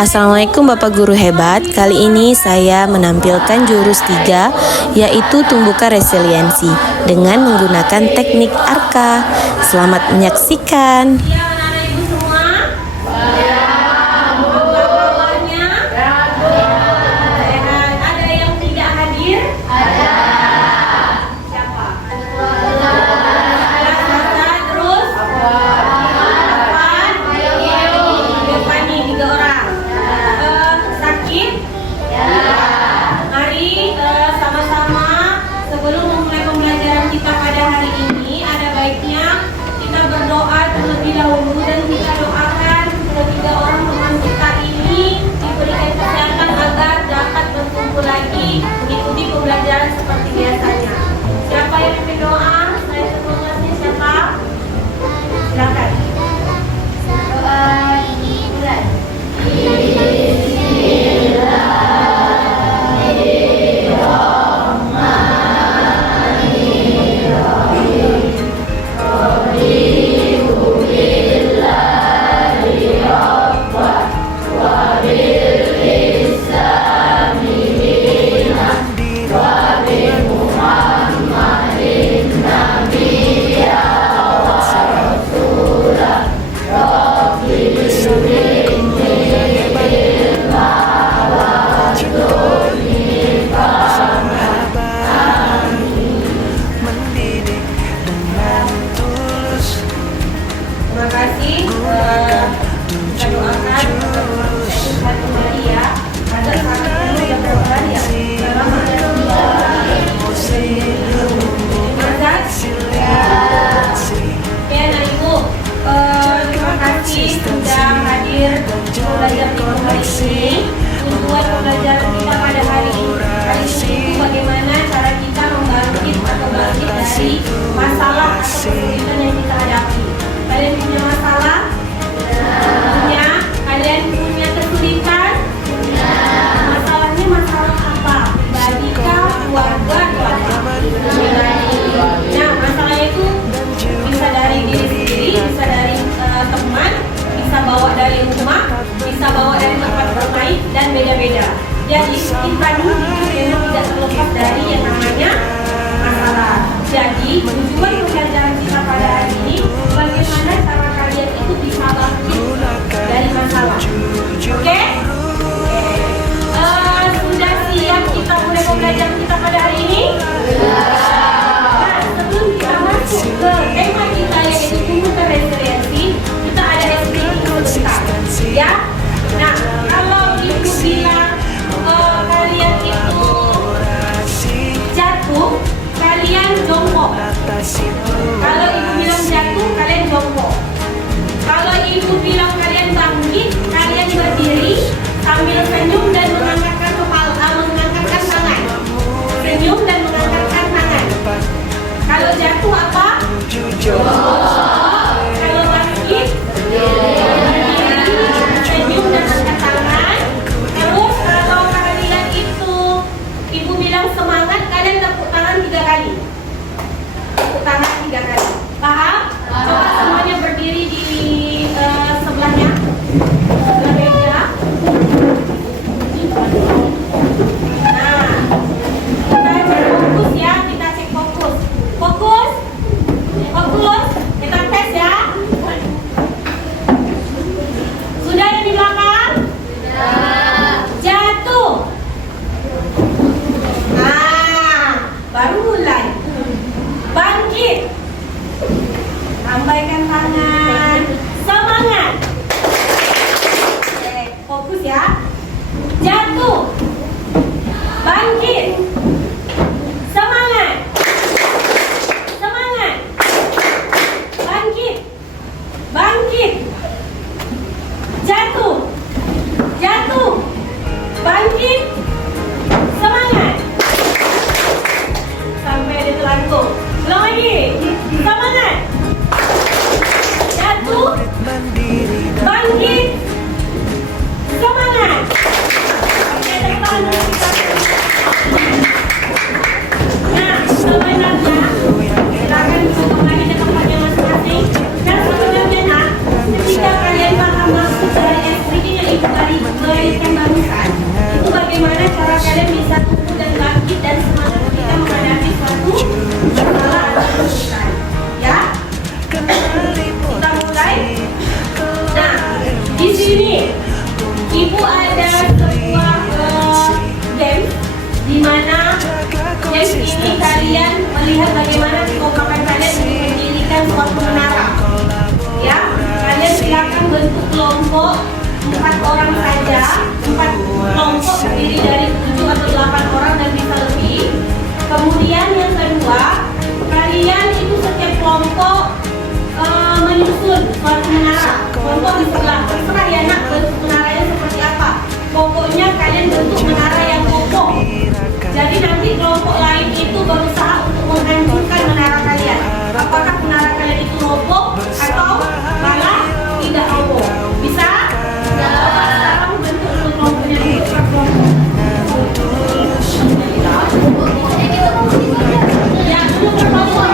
Assalamualaikum Bapak Guru hebat. Kali ini saya menampilkan jurus 3, yaitu tumbuhkan resiliensi dengan menggunakan teknik ARKA. Selamat menyaksikan. Dan kita doakan ketiga orang teman kita ini diberikan kesehatan agar dapat berkumpul lagi mengikuti pembelajaran seperti biasanya. Siapa yang pimpin doa? Saya sebelumnya siapa? Silakan. Doa dimulai. Terima kasih. Kita doakan sehat kembali ya. Ada sangat perlu yang berperan ya dalam Oke, nah Ibu, terima kasih sudah hadir belajar di hari ini. Tujuan pembelajaran kita pada hari ini bagaimana cara kita membangkit atau bangkit dari masalah atau kesulitan yang kita hadapi. Kalian punya masalah? Punya? Kalian punya kesulitan? Masalahnya masalah apa? Pribadi kah? Keluarga? Nah, masalah itu bisa dari diri sendiri, bisa dari teman, bisa bawa dari rumah, bisa bawa dari tempat bermain, dan beda-beda. Jadi kita dulu memang tidak terlepas dari yang namanya masalah. Jadi tujuan pembelajaran kita pada hari ini, bagaimana cara kalian itu bisa bangkit dari masalah. Oke? Sudah siap kita mulai pembelajaran kita pada hari ini? Nah, sebelum kita masuk ke tema kita yaitu tumbuhkan resiliensi, kita ada SPI sebentar, ya. Nah, kalau Ibu bilang kalian itu jatuh, kalian jongkok. Kalau Ibu bilang jatuh, kalian jongkok. Kalau Ibu bilang kalian bangkit, kalian berdiri sambil senyum dan mengangkatkan kepala, mengangkatkan tangan. Senyum dan mengangkatkan tangan. Kalau jatuh apa? Kalau bangkit, berdiri, senyum dan angkat tangan. Terus kalau kalian itu Ibu bilang semangat, kalian tepuk tangan 3 kali. Tepuk tangan 3 kali. Paham? Coba semuanya berdiri di sebelahnya. Sebelah meja. Nah, kita cek fokus ya. Kita cek fokus. Fokus. Fokus. Kita tes ya. Sudah yang di belakang? Jatuh. Nah, baru mulai. Bangkit. Lambaikan tangan. Semangat. Oke, fokus ya. Jatuh. Bangkit. Semangat. Semangat. Bangkit. Bangkit. Jatuh. Jatuh. Bangkit. Semangat. Sampai ada telantung. Ulang lagi. Semangat. Jatuh. Bangkit. Semangat. Ini, Ibu ada sebuah game di mana game ini kalian melihat bagaimana kekompakan kalian untuk mendirikan suatu menara. Ya, kalian silakan bentuk kelompok 4 orang saja, 4 kelompok terdiri dari 7 atau 8 orang dan bisa lebih. Kemudian yang kedua, kalian itu setiap kelompok menyusun suatu menara. Kelompok di sebelah, terserah ya nak bentuk menaranya seperti apa. Pokoknya kalian bentuk menara yang kokoh. Jadi nanti kelompok lain itu berusaha untuk menghancurkan menara kalian. Apakah menara kalian itu roboh atau malah tidak roboh? Bisa? Sekarang bentuk kelompoknya dulu. Ya, dulu berkelompok.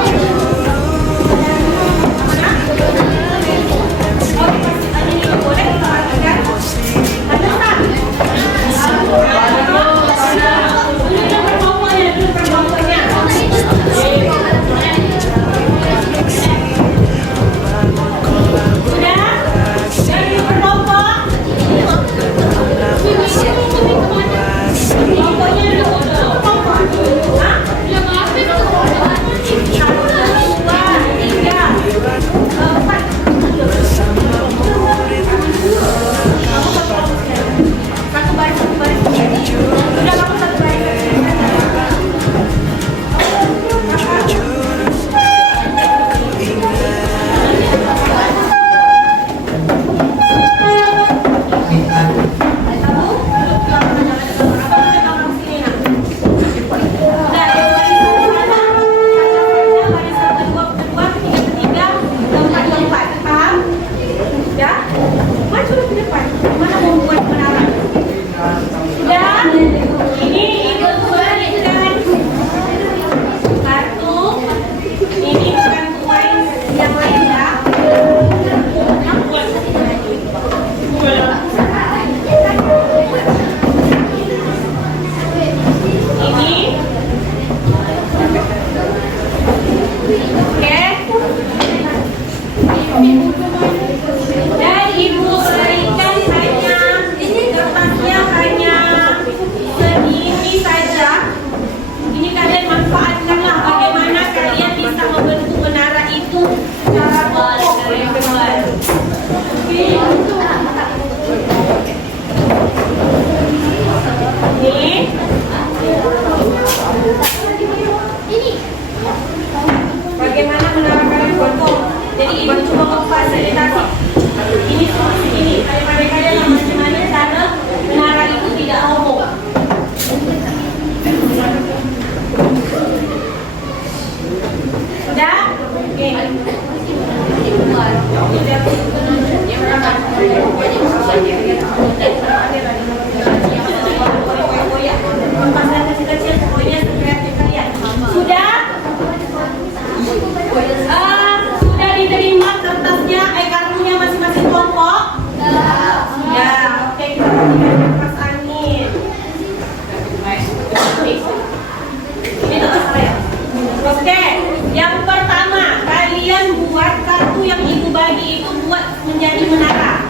Bagaimana menara kalian kokoh? Jadi ibu coba memfasilitasi. Ini seperti ini. Daripada kalian macam-macam cara menara itu tidak roboh. Sudah? Oke. Sudah? Sudah diterima kertasnya, kartunya masing-masing kelompok? Ya, oke, kita berikan kipas angin. Ini tetap saya. Oke, yang pertama kalian buat kartu yang ibu bagi itu buat menjadi menara.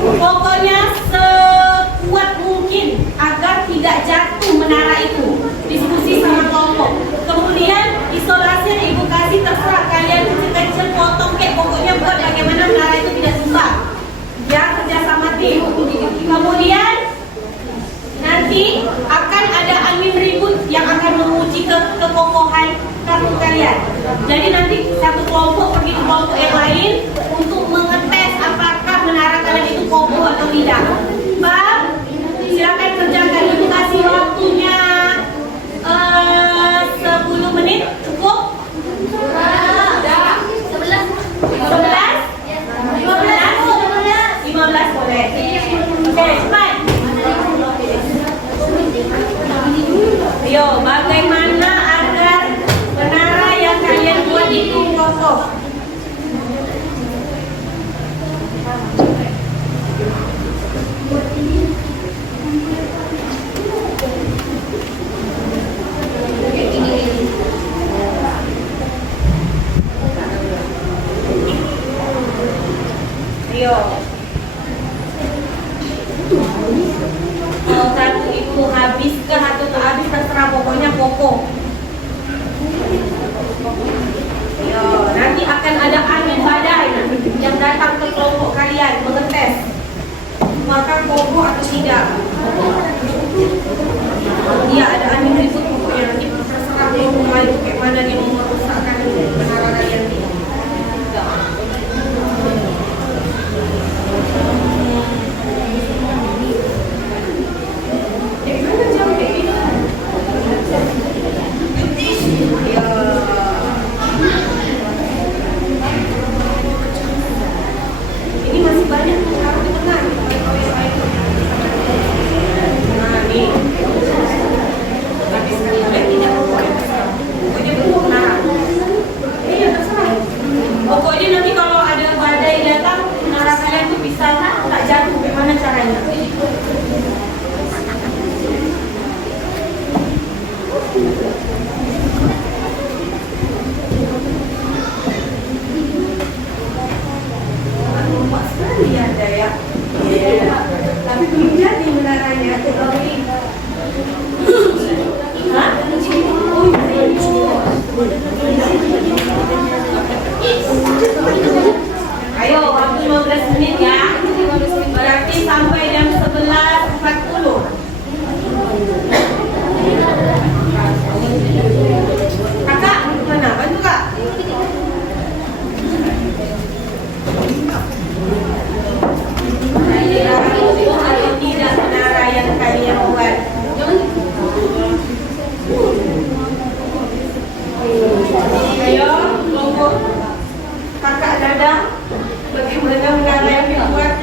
Pokoknya sekuat mungkin agar tidak jatuh menara itu. Diskusi sama kelompok. Kemudian isolasi ibu kasih terserah kalian kecil-kecil potong kek. Pokoknya buat bagaimana menara itu tidak tumbang. Ya, kerjasama tim. Kemudian nanti akan ada angin ribut yang akan menguji kekokohan kartu kalian. Jadi nanti satu kelompok pergi ke kelompok yang lain untuk mengetes apakah menara kalian itu kokoh atau tidak. Bang, silakan kerjakan. Ibu kasih waktunya 10 menit cukup? 11? 15 boleh. Oke, cepat. Yo, bagaimana agar menara yang kalian buat itu kokoh? Satu itu habis kah atau tak habis terserah, pokoknya kokoh. Ya, nanti akan ada angin badai yang datang ke kelompok kalian mengetes maka kokoh atau tidak. Iya, ada angin ribut pokoknya, nanti terserah kelompok lain kayak mana dia mau merusakkan menara kalian ini. Ini masih banyak yang harus dibenar. Nah, nih. Tapi sekarang tidak pokoknya belum nah. Iya, terserah. Pokoknya nanti kalau ada badai datang, menara kalian tuh bisa tak jatuh. Bagaimana caranya? Lupa sekali ada ya. Tapi belum jadi menaranya. Hah? Oh, ayo, waktu 15 menit ya. Berarti sampai jam 11.40. Kakak, mana? Bantu kak. Atau tidak menara yang kalian buat? Ayo, kelompok kakak Dadang, bagaimana menara yang dibuat?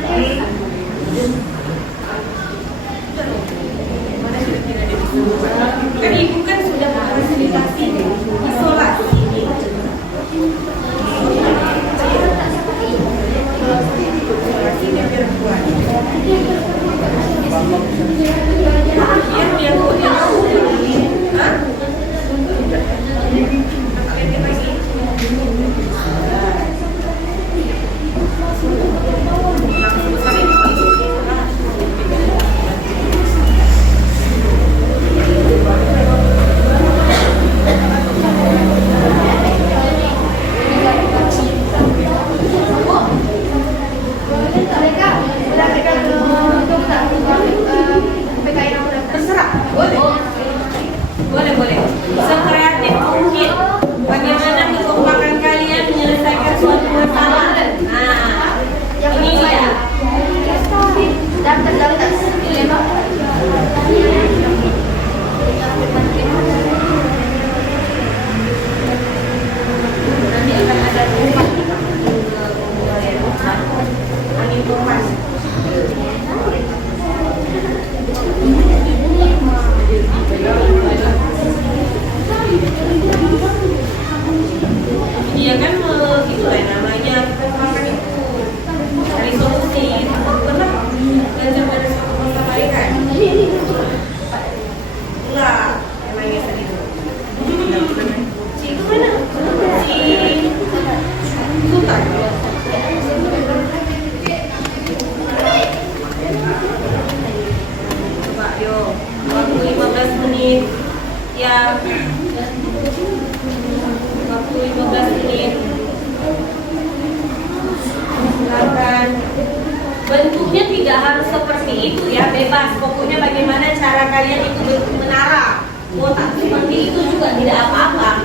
Kan ibu kan sudah memfasilitasi isolasi ini. Terserah, boleh. Sekreatif mungkin. Bagaimana kekompakan kalian menyelesaikan suatu masalah? Nah, ini dia. Daftar. Nanti akan ada tempat angin kompas. Iya kan, gitu lah namanya kita makan itu cari solusi. Pernah belajar dari suatu masalah ya kan? Enggak, emangnya tadi itu. Si itu mana? Si Sultan. Coba yuk, waktu 15 menit ya. Waktu 15 menit. Silakan. Bentuknya tidak harus seperti itu ya, bebas. Pokoknya bagaimana cara kalian itu bentuk menara. Mau tak seperti itu juga tidak apa-apa.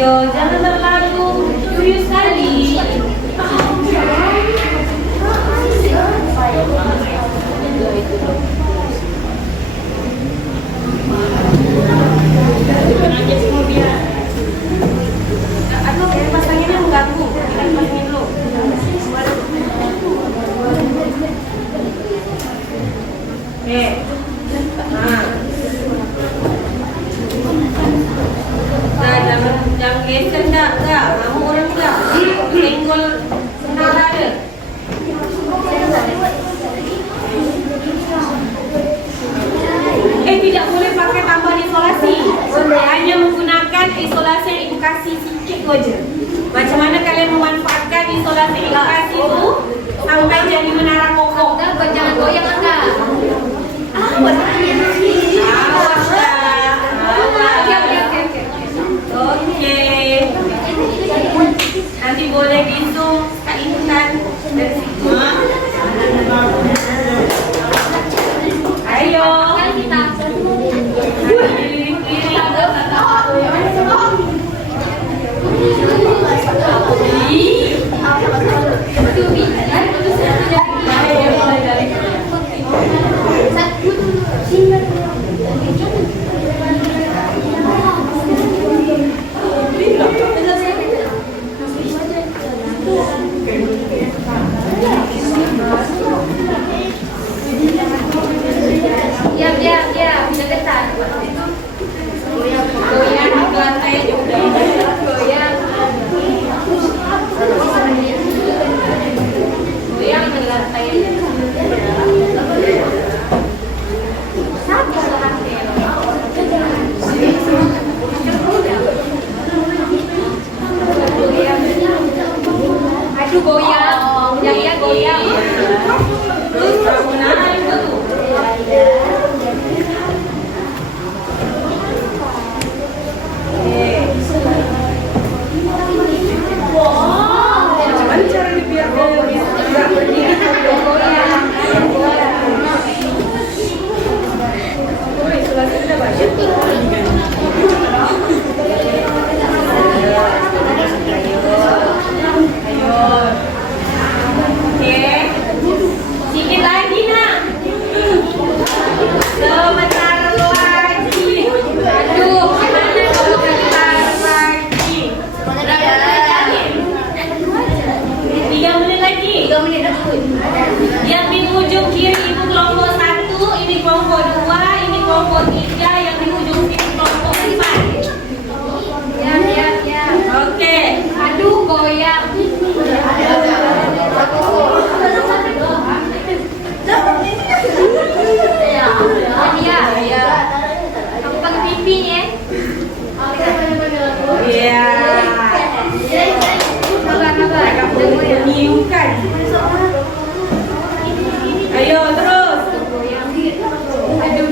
Ayo, jangan terlalu curious sekali. Aduh, pasanginnya mengganggu. Kita pasangin dulu. Oke. Nah, jangan geser enggak, kamu orang enggak. Senggol senang ada. Tidak boleh pakai tambahan isolasi. Hanya menggunakan isolasi yang ibu kasih sedikit aja. Macam mana kalian memanfaatkan isolasi edukasi itu sampai jadi menara kokoh? Jangan goyang enggak? Awas dah. Oke. Nanti boleh di zoom sekali kan dari situ. Ayo. Yang di ujung kiri itu kelompok 1, ini kelompok 2, ini kelompok 3, yang di ujung kiri kelompok 4. Ya. Oke. Aduh, goyang. Ya. Kamu pakai pimpin ya. Iya. Menyiumkan. Ayo terus. Aduh,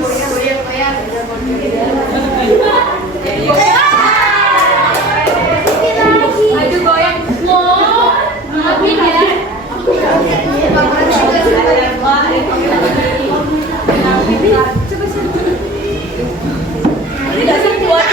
goyang. Wow. Maafin ya. Ini gak sih buat.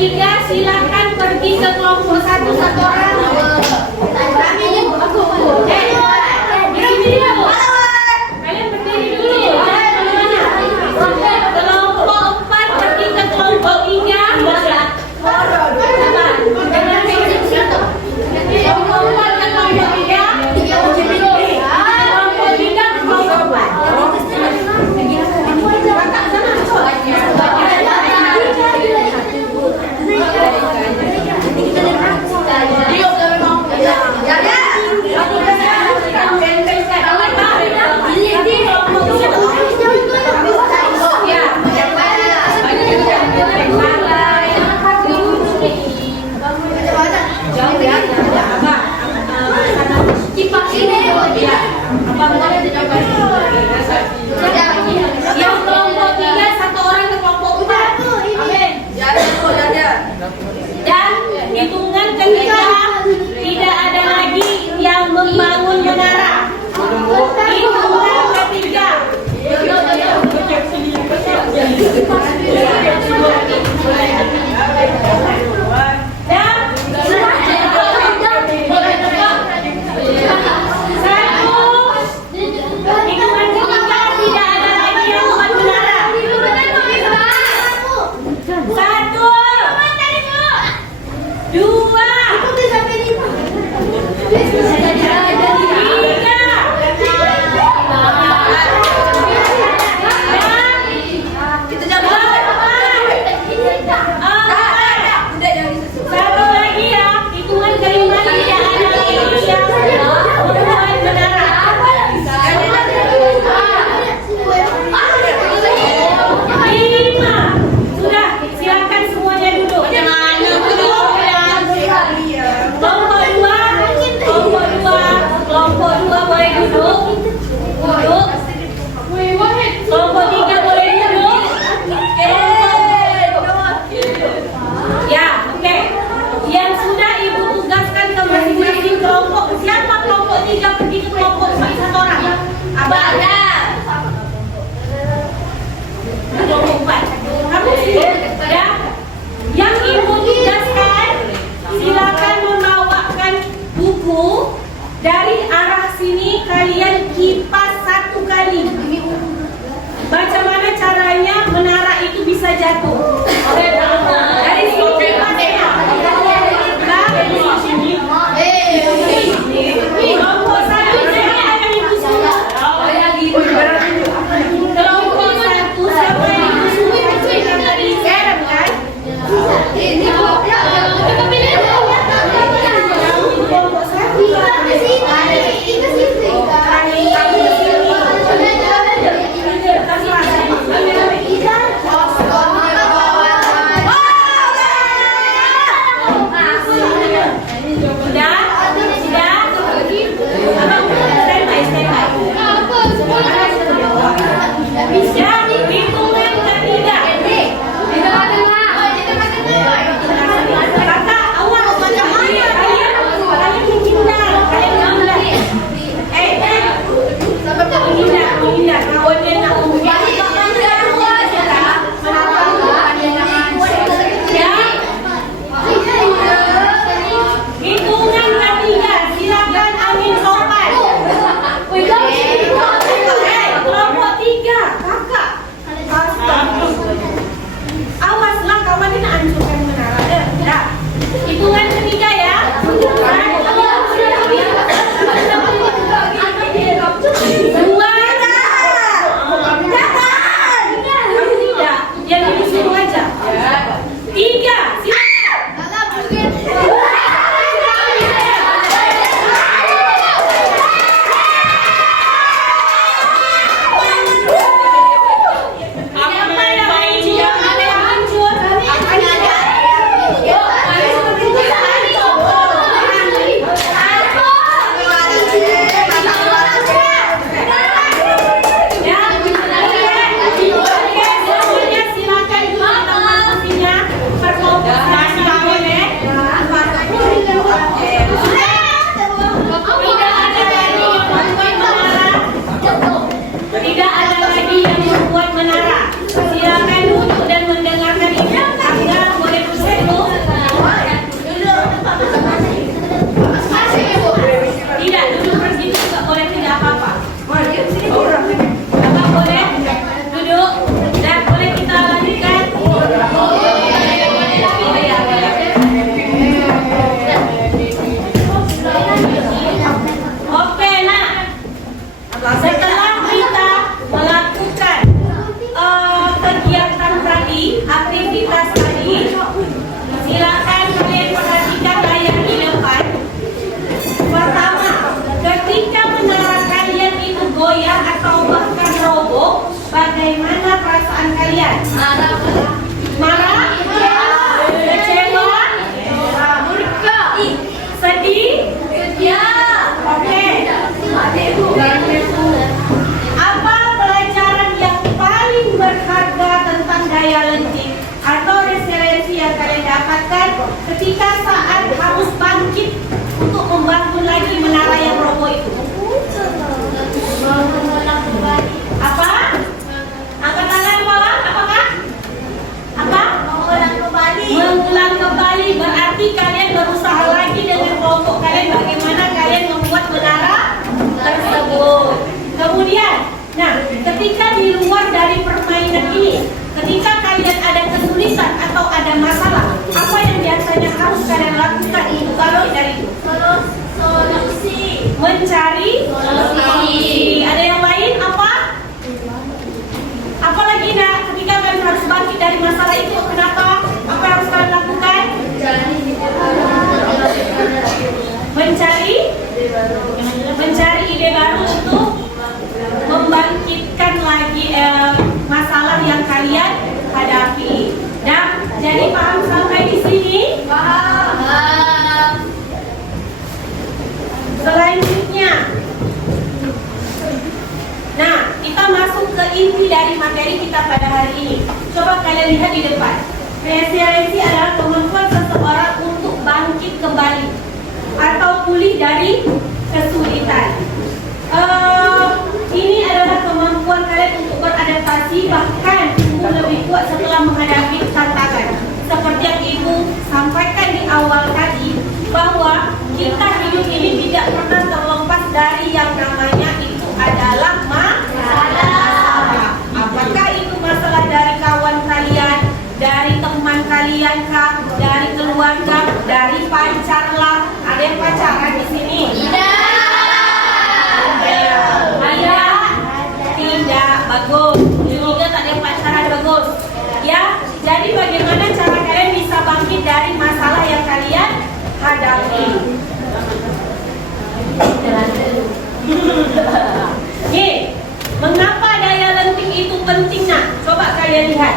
tiga silakan pergi ke kelompok satu orang. Di sini ya Bu. Kalian berdiri dulu. Kelompok 4 pergi ke kelompok 3. Yang kelompok 3 satu orang ke kelompok 4. Amin. Dan hitungan ketiga tidak ada lagi yang membangun menara. Hitungan ketiga. Itu lentik atau resiliensi yang kalian dapatkan ketika saat harus bangkit untuk membangun lagi menara yang roboh itu? Apa? Angkat tangan bawah, apakah? Apa? Mengulang kembali berarti kalian berusaha lagi dengan kelompok kalian bagaimana kalian membuat menara tersebut. Kemudian, nah, ketika di luar dari permainan ini, ketika kalian ada kesulitan atau ada masalah, apa yang biasanya harus kalian lakukan itu? Kalau dari itu, mencari solusi. Ada yang lain apa? Apalagi nak ketika kalian harus bangkit dari masalah itu, kenapa? Apa yang harus kalian lakukan? Mencari ide baru untuk membangkitkan lagi masalah yang kalian hadapi. Nah, jadi paham sampai di sini? Paham. Selanjutnya, nah, kita masuk ke inti dari materi kita pada hari ini. Coba kalian lihat di depan. Resiliensi adalah kemampuan seseorang untuk bangkit kembali atau pulih dari kesulitan. Ini adalah kemampuan kalian untuk beradaptasi, bahkan tumbuh lebih kuat setelah menghadapi tantangan. Seperti yang Ibu sampaikan di awal tadi, bahwa kita hidup ini tidak pernah terlepas dari yang namanya itu adalah masalah. Apakah itu masalah dari kawan kalian, dari teman kalian kah, dari keluarga, dari pacar lah? Ada yang pacaran di sini? Tidak, bagus. Juga tak ada yang pacaran, bagus. Ya, jadi bagaimana cara kalian bisa bangkit dari masalah yang kalian hadapi? Nih, mengapa daya lentik itu penting nak? Coba kalian lihat.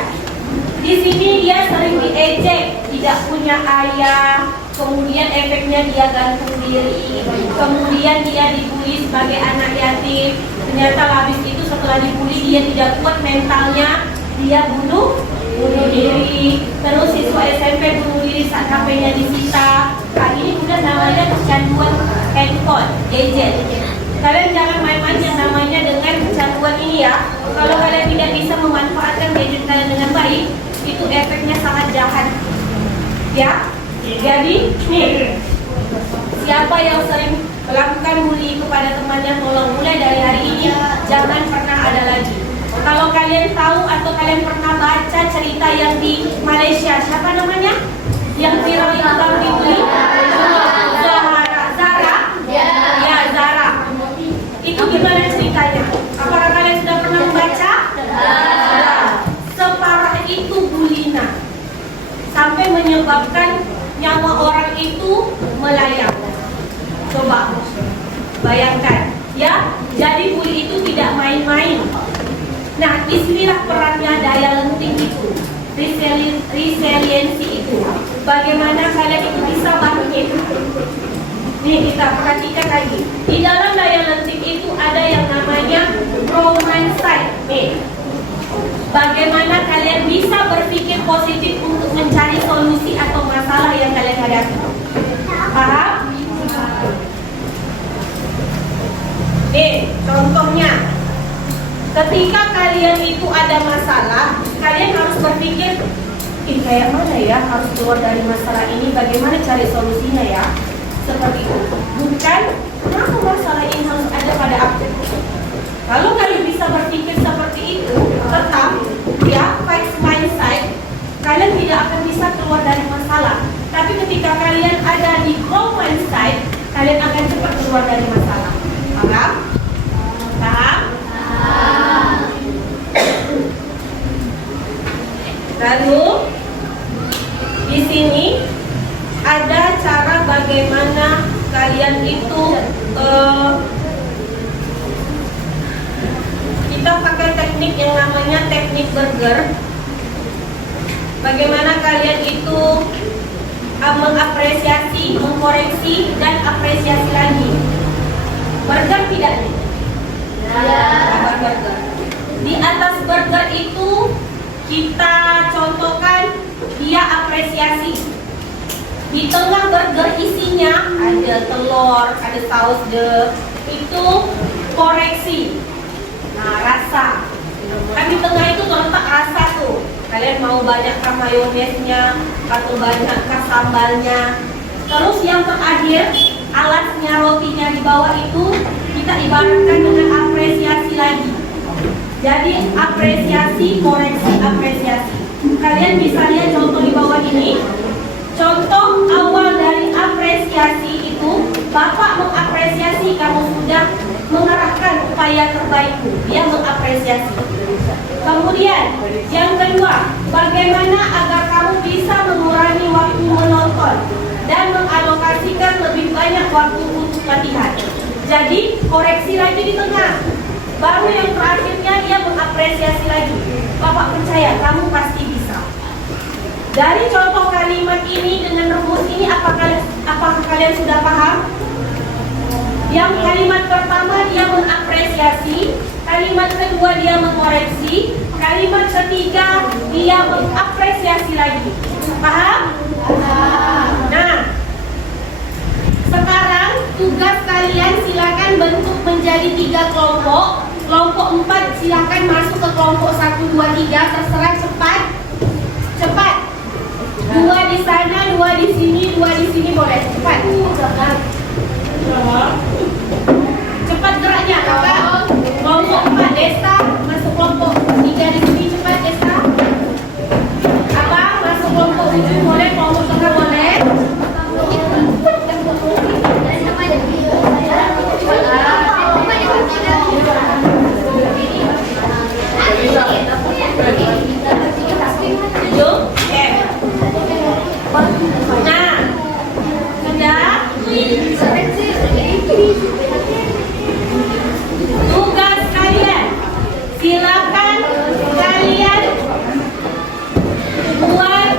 Di sini dia sering diejek, tidak punya ayah, kemudian efeknya dia gantung diri, kemudian dia dibully sebagai anak yatim. Ternyata habis itu setelah dibully dia tidak kuat mentalnya, dia bunuh diri. Terus siswa SMP bunuh diri saat HP-nya disita. Ini udah namanya kecanduan handphone, gadget. Kalian jangan main-main yang namanya dengan kecanduan ini ya. Kalau kalian tidak bisa memanfaatkan gadget kalian dengan baik, itu efeknya sangat jahat. Ya, jadi nih, siapa yang sering melakukan bully kepada temannya, tolong mulai dari hari ini jangan pernah ada lagi. Kalau kalian tahu atau kalian pernah baca cerita yang di Malaysia, siapa namanya? Yang viral itu kalau dibully? Zara. Itu gimana ceritanya? Apakah kalian sudah pernah membaca? Separah itu bullying, sampai menyebabkan nyawa orang itu melayang. Coba bayangkan, ya. Jadi bully itu tidak main-main. Nah, disinilah perannya daya lentik itu, resiliensi itu. Bagaimana kalian itu bisa bangkit? Nih, kita perhatikan lagi. Di dalam daya lentik itu ada yang namanya growth mindset. Nih, bagaimana kalian bisa berpikir positif untuk mencari solusi atau masalah yang kalian hadapi. Paham? Nih, contohnya, ketika kalian itu ada masalah, kalian harus berpikir, kayak mana ya harus keluar dari masalah ini, bagaimana cari solusinya ya. Seperti itu. Bukan, kenapa masalah ini harus ada pada aku. Kalau kalian bisa berpikir seperti itu, tetap ya, fixed mindset, kalian tidak akan bisa keluar dari masalah. Tapi ketika kalian ada di growth mindset, kalian akan cepat keluar dari masalah. Paham? Paham? Lalu di sini ada cara bagaimana kalian itu kita pakai teknik yang namanya teknik burger. Bagaimana kalian itu mengapresiasi, mengkoreksi, dan apresiasi lagi. Burger tidak nih? Ya. Burger. Di atas burger itu kita contohkan dia apresiasi. Di tengah burger isinya ada telur, ada saus itu koreksi. Nah, rasa. Kan di tengah itu terletak rasa tuh. Kalian mau banyakkah mayonesnya atau banyakkah sambalnya? Terus yang terakhir, alatnya rotinya di bawah itu kita ibaratkan dengan apresiasi lagi. Jadi apresiasi, koreksi, apresiasi. Kalian bisa lihat contoh di bawah ini. Contoh awal dari apresiasi itu, Bapak mengapresiasi kamu sudah mengerahkan upaya terbaikmu. Dia mengapresiasi. Kemudian yang kedua, bagaimana agar kamu bisa mengurangi waktu menonton dan mengalokasikan lebih banyak waktu untuk latihan. Jadi koreksi lagi di tengah. Baru yang terakhirnya dia mengapresiasi lagi. Bapak percaya kamu pasti bisa. Dari contoh kalimat ini dengan rumus ini apakah kalian sudah paham? Yang kalimat pertama dia mengapresiasi, kalimat kedua dia mengoreksi, kalimat ketiga dia mengapresiasi lagi. Paham? Nah, sekarang tugas kalian silakan bentuk menjadi 3 kelompok. Kelompok 4 silakan masuk ke kelompok 1, 2, 3, terserah cepat. Cepat. 2 di sana, 2 di sini, 2 di sini boleh. Cepat. Cepat geraknya, Kakak. Kelompok 4 Desa masuk kelompok 3 di sini, cepat Desa. Abang masuk kelompok 7 boleh, kelompok tengah boleh. Nah, sudah. Tugas kalian, silakan kalian buat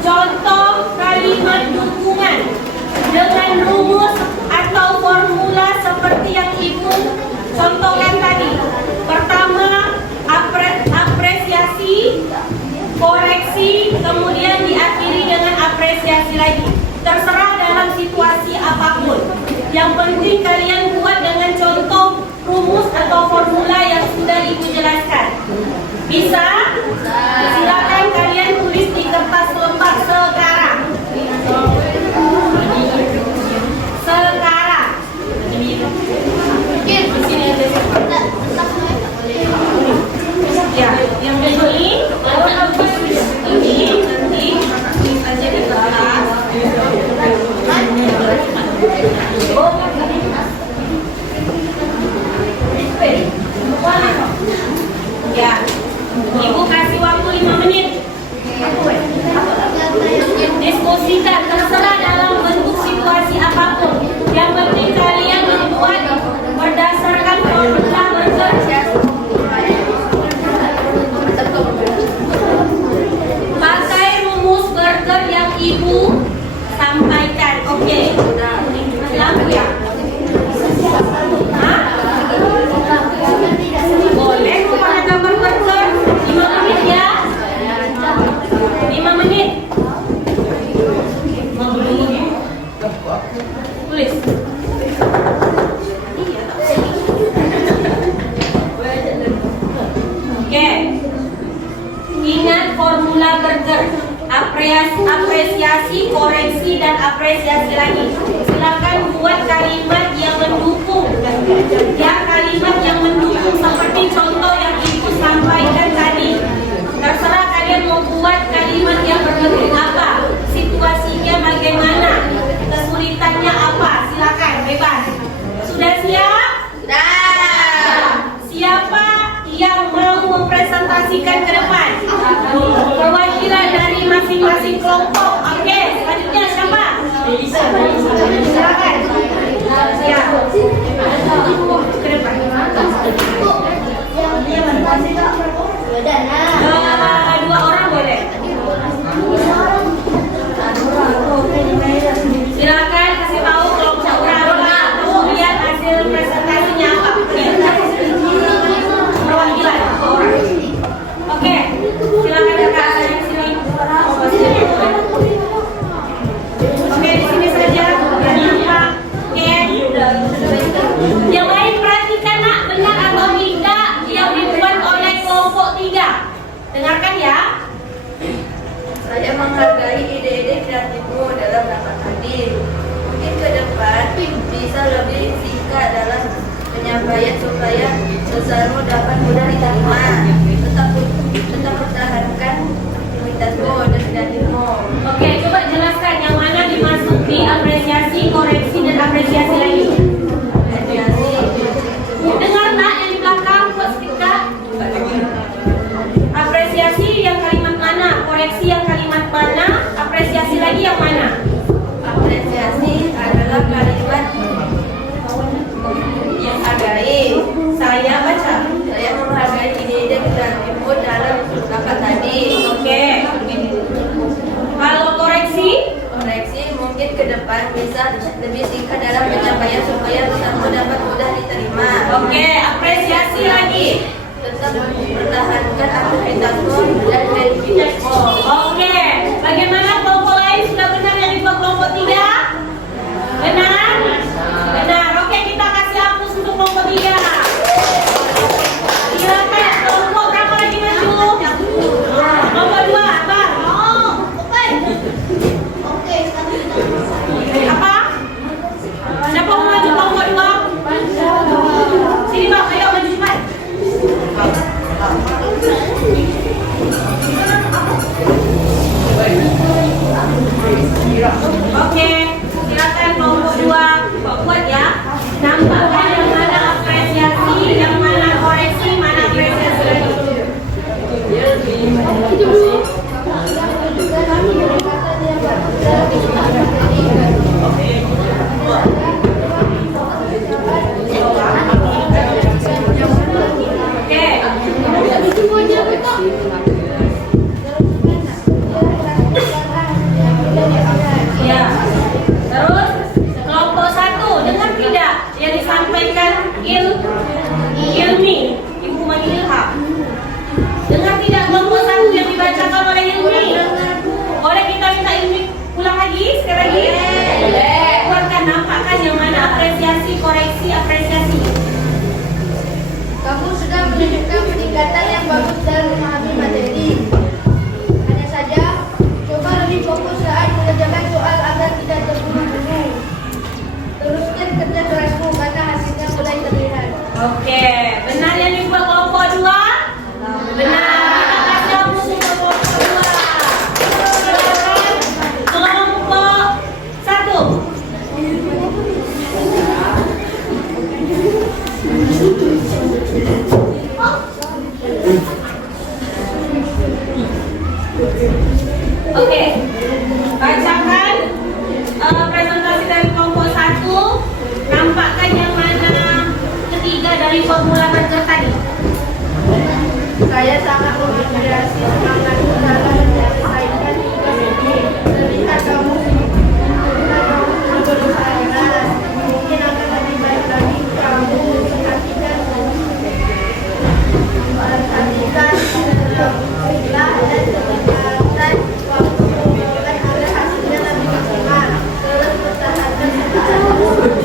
contoh kalimat dukungan dengan rumus atau formula seperti yang Ibu contohkan tadi. Pertama, apresiasi, koreksi, kemudian diakhiri dengan apresiasi lagi. Terserah dalam situasi apapun. Yang penting kalian buat dengan contoh rumus atau formula yang sudah Ibu jelaskan. Bisa? Silakan kalian tulis di kertas lembar sekarang. Sekarang. Di sini ada ya, yang ini nanti aja di kertas. Ya, Ibu kasih waktu 5 menit. Diskusikan, terserah dalam bentuk situasi apapun. Yang penting kalian membuat berdasarkan formula bekerja. Pakai rumus burger yang Ibu sampaikan. Oke. Lampu ya. Hah? Boleh kepada gambar burger 5 menit ya. 5 menit. Tulis. Oke. Ingat formula burger. Apresiasi, koreksi, dan apresiasi lagi. Silakan buat kalimat yang mendukung. Ya, kalimat yang mendukung seperti contoh yang Ibu sampaikan tadi. Terserah kalian mau buat kalimat yang berbentuk apa, situasinya bagaimana, kesulitannya apa, silakan bebas. Sudah siap? Sudah. Siapa yang mau mempresentasikan ke depan? Perwakilan dari masing-masing kelompok. Oke, selanjutnya siapa? Silakan. Ya. Ke depan. Dua orang boleh. Silakan kasih tahu kelompok berapa, kemudian hasil presentasinya apa. Perwakilan orang. Dengarkan ya. Saya menghargai ide-ide kreatifmu dalam rapat tadi. Mungkin ke depan bisa lebih singkat dalam penyampaian supaya pesanmu dapat mudah diterima. Tetap pertahankan aktivitasmu dan kreatifmu. Oke, coba jelaskan yang mana dimaksud di apresiasi, koreksi, dan apresiasi lagi. Apresiasi. Dengar nak yang di belakang buat stiker. Apresiasi yang kalimat mana? Koreksi yang kalimat mana? Apresiasi lagi yang mana? Apresiasi adalah kalimat menghargai. Saya baca. Saya menghargai ide-ide kreatifmu dalam rapat tadi. Oke. Kalau koreksi? Koreksi mungkin ke depan bisa lebih singkat dalam penyampaian supaya pesanmu dapat mudah diterima. Oke, apresiasi lagi. Tetap pertahankan aktivitasmu dan kreativitasmu. Oke, bagaimana kelompok lain sudah benar yang di kelompok 3? Benar? Benar. Oke, kita kasih hapus untuk kelompok 3. Silakan kelompok berapa lagi maju? Kelompok 2, Bang. Apa? Siapa mau maju kelompok 2? Sini Bang, ayo maju cepat. Oke, silakan kelompok 2 buat ya. Nampakkan yang mana apresiasi, yang mana koreksi, mana apresiasi lagi. Ya. Terus kelompok 1 dengar tidak yang disampaikan Ilmi, Ibu Mani Ilham? Dengar tidak kelompok 1 yang dibacakan oleh Ilmi? Boleh kita minta Ilmi ulang lagi sekali lagi? Keluarkan, nampakkan yang mana apresiasi, koreksi, apresiasi. Kamu sudah menunjukkan peningkatan yang bagus dalam memahami materi. Hanya saja, coba lebih fokus saat mengerjakan soal agar tidak terburu-buru. Teruskan kerja kerasmu karena hasilnya mulai terlihat. Oke, benar yang dibuat kelompok 2? Benar. Kita kasih hapus untuk kelompok 2. Silakan kelompok 1. Oke, bacakan presentasi dari kelompok 1. Nampakkan yang mana ketiga dari formula kerja tadi. Saya sangat mengapresiasi semangatmu dalam menyelesaikan tugas ini. Terlihat kamu berusaha keras. Mungkin akan lebih baik lagi kamu perhatikan dan sebenarnya waktu mengumpulkan agar hasilnya lebih maksimal. Terus pertahankan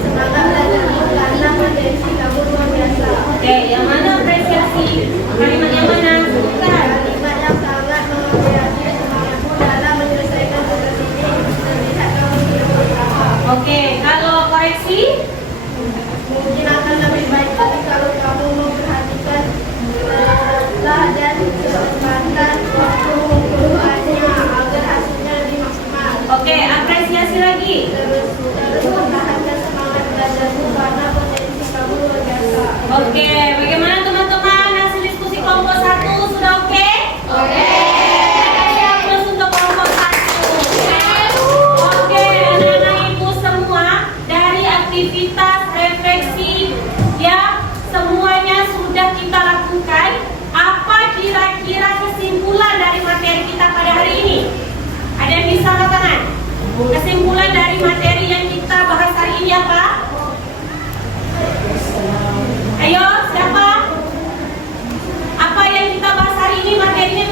semangat belajarmu karena potensi kamu luar biasa. Oke, yang mana apresiasi? Kalimat yang mana? Kalimat yang sangat mengapresiasi semangatmu dalam menyelesaikan tugas ini. Terlihat kamu sudah berusaha. Oke, kalau koreksi? Mungkin akan lebih baik lagi kalau kamu memperhatikan dan kesempatan waktu penggunaannya agar hasilnya lebih maksimal. Oke, apresiasi lagi. Terus pertahankan semangat belajarmu karena potensi kamu luar biasa. Oke, bagaimana teman-teman hasil diskusi kelompok 1 sudah oke? Oke. Kasih hapus untuk kelompok 1. Oke, anak-anak ibu semua dari aktivitas refleksi ya semuanya sudah kita lakukan. Apa kira-kira kesimpulan dari materi kita pada hari ini? Ada yang bisa angkat tangan? Kesimpulan dari materi yang kita bahas hari ini apa? Ayo, siapa? Apa yang kita bahas hari ini materinya